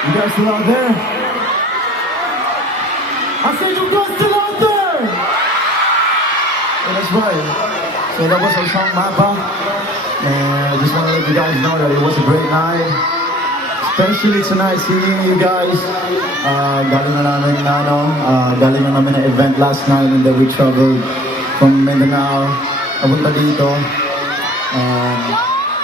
You guys still out there? I said you guys still out there! Yeah, that's right. So that was our song Mapa. And I just want to let you guys know that it was a great night. Especially tonight, seeing you guys. Galing na namin na event last night and then we traveled from Mindanao. Papunta dito.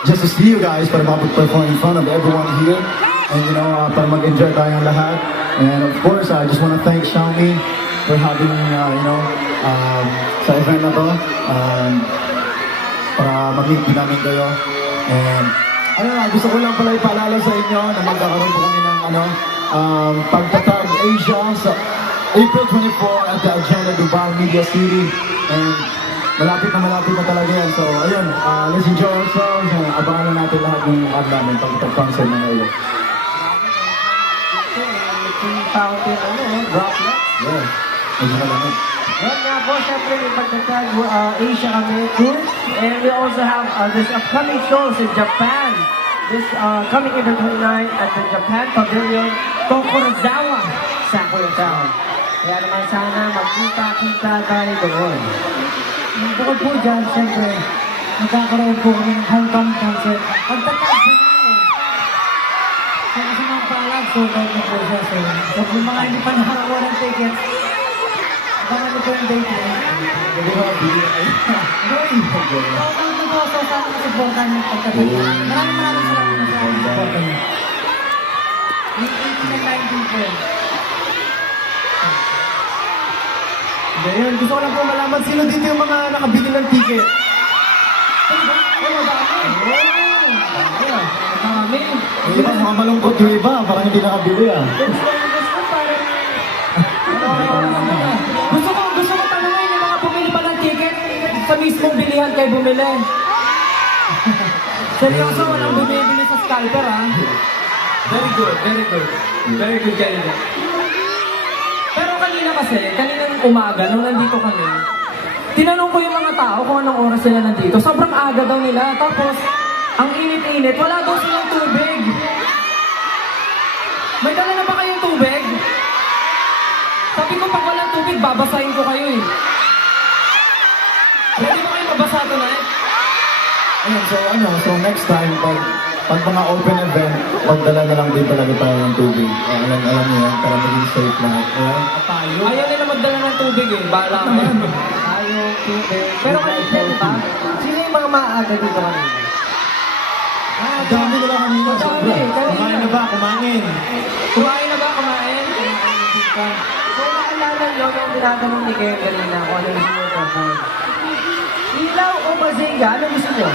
Just to see you guys para makapag-perform in front of everyone here. And you know, para mag-enjoy tayong lahat. And of course, I just want to thank Xiaomi for having, sa event na to. Para mag-meet din namin kayo. And gusto ko lang pala ipaalala sa inyo na magkakaroon po kami ng pagtatag Asia sa April 24 at the Agenda Dubai Media City. And malapit na talaga yan. So, ayun, let's enjoy ourselves. Abangan na natin lahat ng ad namin pag-concert na ngayon. Droplets. Yeah, medyo malamig. Right now po, syempre may pagtatag Asia kami tour. And we also have this upcoming shows in Japan. This coming April 29 at the Japan Pavilion, Kokorozawa, Sakura Town. Kaya naman sana magkita-kita tayo doon. Bukod po dyan, siyempre, magkakaroon po kami ng homecoming concert. Pagtatag po namin. Sa kasamang palag, sold out na po siya. So, kung mga hindi pa nakakawa ng tickets, abangan niyo po yung date niya. Hindi ko mabili na kayo. Sold out na po, so sana masupportan yung pagtatag. Maraming salamat na sa supportan niyo. May 18 and 19 po. Ngayon, gusto ko lang po malaman sino dito yung mga nakabili ng ticket. Marami. Yung iba, mga malungkot yung iba, parang hindi nakabili ah. Gusto ko tanungin yung mga bumili pa ng ticket sa mismong bilihan kayo bumili. Seryoso, walang bumibili sa scalper ha? Very good, very good. Very good kayo. Pero kaninang umaga, nung nandito kami, tinanong ko yung mga tao kung anong oras sila nandito. Sobrang aga daw nila. Tapos, ang init-init, wala daw silang tubig. May dala na ba kayong tubig? Sabi ko, pag walang tubig, babasahin ko kayo eh. Pwede ba kayo mabasa tonight? Ayun, so next time, pag mga open event, magdala na lang din talaga tayo ng tubig. Alam niyo yan, para maging safe lahat. Ayaw nila magdala ng tubig eh. Bahala ka yan. Ayaw, tubig. Pero kanina ba? Sino yung mga maaga dito kanina? Ang dami nila kanina, sobra. Kumain na ba? Kumain? Kumain na ba? Kumain? So, naalala nyo nung tinatanong ni Ken kanina kung ano yung sinutapon. Ilaw o bazinga? Ano gusto nyo?